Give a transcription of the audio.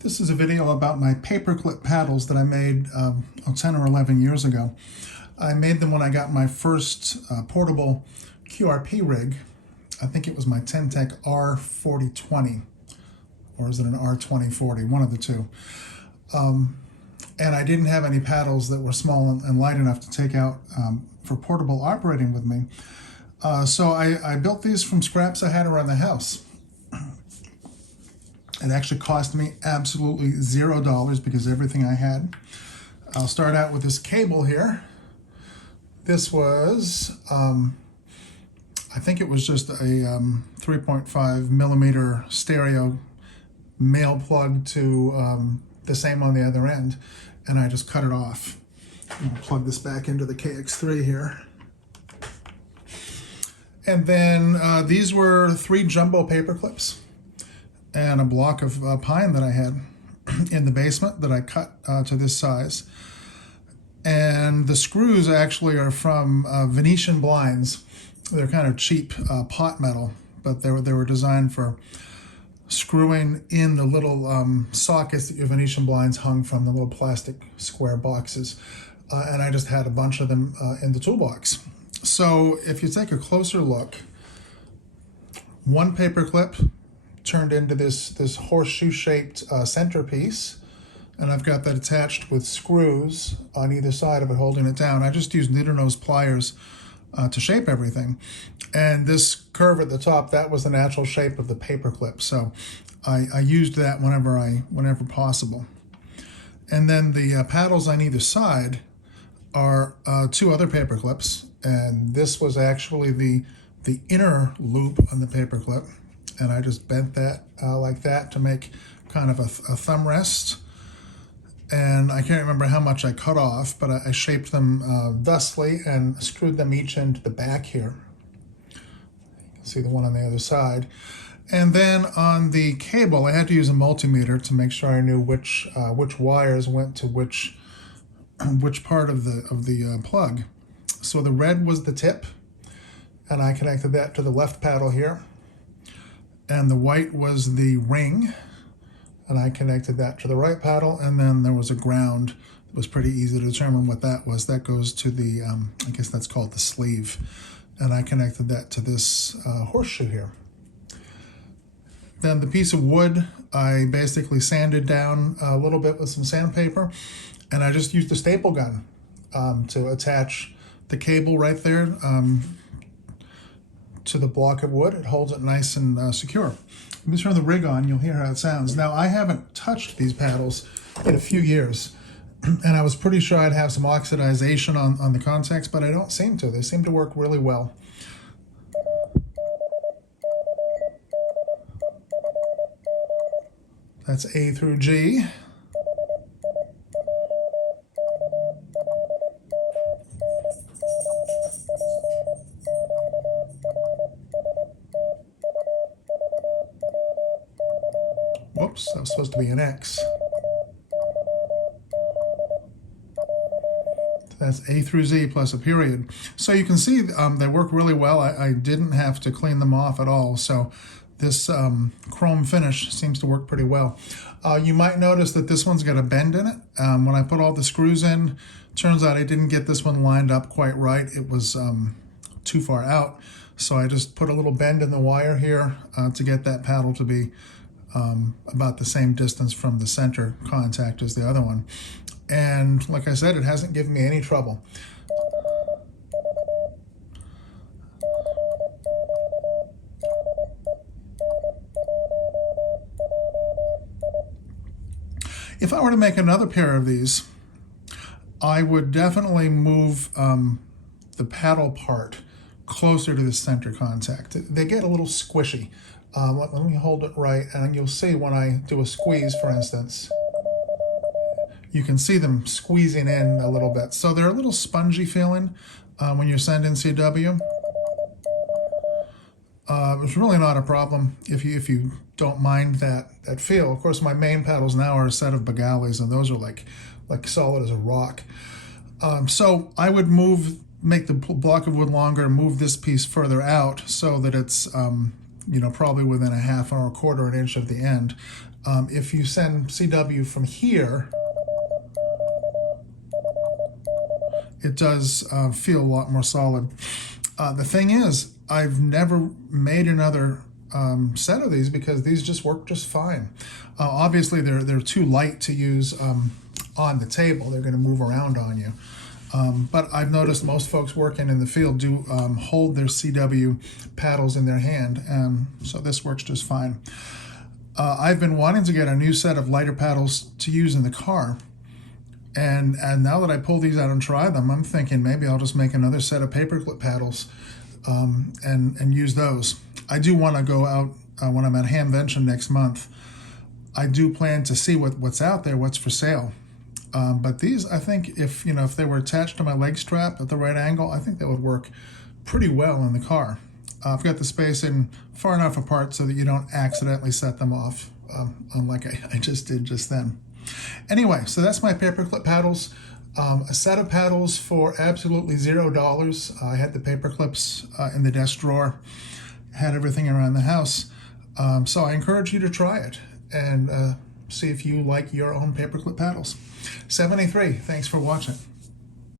This is a video about my paperclip paddles that I made 10 or 11 years ago. I made them when I got my first portable QRP rig. I think it was my Ten-Tech R4020, or is it an R2040, one of the two. And I didn't have any paddles that were small and light enough to take out for portable operating with me. So I built these from scraps I had around the house. It actually cost me absolutely $0 because everything I had. I'll start out with this cable here. This was, I think it was just a 3.5 millimeter stereo male plug to the same on the other end, and I just cut it off. I'll plug this back into the KX3 here. And then these were 3 jumbo paper clips and a block of pine that I had in the basement that I cut to this size. And the screws actually are from Venetian blinds. They're kind of cheap pot metal, but they were designed for screwing in the little sockets that your Venetian blinds hung from, the little plastic square boxes. And I just had a bunch of them in the toolbox. So if you take a closer look, one paper clip turned into this horseshoe-shaped centerpiece, and I've got that attached with screws on either side of it holding it down. I just used needle nose pliers to shape everything, and this curve at the top, that was the natural shape of the paper clip, so I used that whenever possible. And then the paddles on either side are 2 other paper clips, and this was actually the inner loop on the paper clip, and I just bent that like that to make kind of a thumb rest. And I can't remember how much I cut off, but I shaped them thusly and screwed them each into the back here. You can see the one on the other side. And then on the cable, I had to use a multimeter to make sure I knew which wires went to which part of the plug. So the red was the tip, and I connected that to the left paddle here. And the white was the ring, and I connected that to the right paddle. And then there was a ground. It was pretty easy to determine what that was. That goes to the, I guess that's called the sleeve. And I connected that to this horseshoe here. Then the piece of wood, I basically sanded down a little bit with some sandpaper, and I just used a staple gun to attach the cable right there to the block of wood. It holds it nice and secure. Let me turn the rig on, you'll hear how it sounds. Now, I haven't touched these paddles in a few years, and I was pretty sure I'd have some oxidization on the contacts, but I don't seem to. They seem to work really well. That's A through G. Whoops, that was supposed to be an X. That's A through Z plus a period. So you can see they work really well. I didn't have to clean them off at all. So this chrome finish seems to work pretty well. You might notice that this one's got a bend in it. When I put all the screws in, turns out I didn't get this one lined up quite right. It was too far out. So I just put a little bend in the wire here to get that paddle to be about the same distance from the center contact as the other one. And like I said, it hasn't given me any trouble. If I were to make another pair of these, I would definitely move the paddle part closer to the center contact. They get a little squishy. Let me hold it right, and you'll see when I do a squeeze, for instance, you can see them squeezing in a little bit. So they're a little spongy feeling when you're sending CW. It's really not a problem if you don't mind that feel. Of course, my main paddles now are a set of Bagalis, and those are like solid as a rock. So I would make the block of wood longer, move this piece further out so that it's you know, probably within a half or a quarter an inch of the end. If you send CW from here, it does feel a lot more solid. The thing is, I've never made another set of these because these just work just fine. Obviously, they're too light to use on the table. They're going to move around on you. But I've noticed most folks working in the field do hold their CW paddles in their hand, and so this works just fine. I've been wanting to get a new set of lighter paddles to use in the car, and now that I pull these out and try them, I'm thinking maybe I'll just make another set of paperclip paddles and use those. I do want to go out when I'm at Hamvention next month. I do plan to see what's out there, what's for sale. But these, I think, if they were attached to my leg strap at the right angle, I think that would work pretty well in the car. I've got the spacing far enough apart so that you don't accidentally set them off, unlike I just did just then. Anyway, so that's my paperclip paddles. A set of paddles for absolutely $0. I had the paperclips in the desk drawer, had everything around the house. So I encourage you to try it and see if you like your own paperclip paddles. 73, thanks for watching.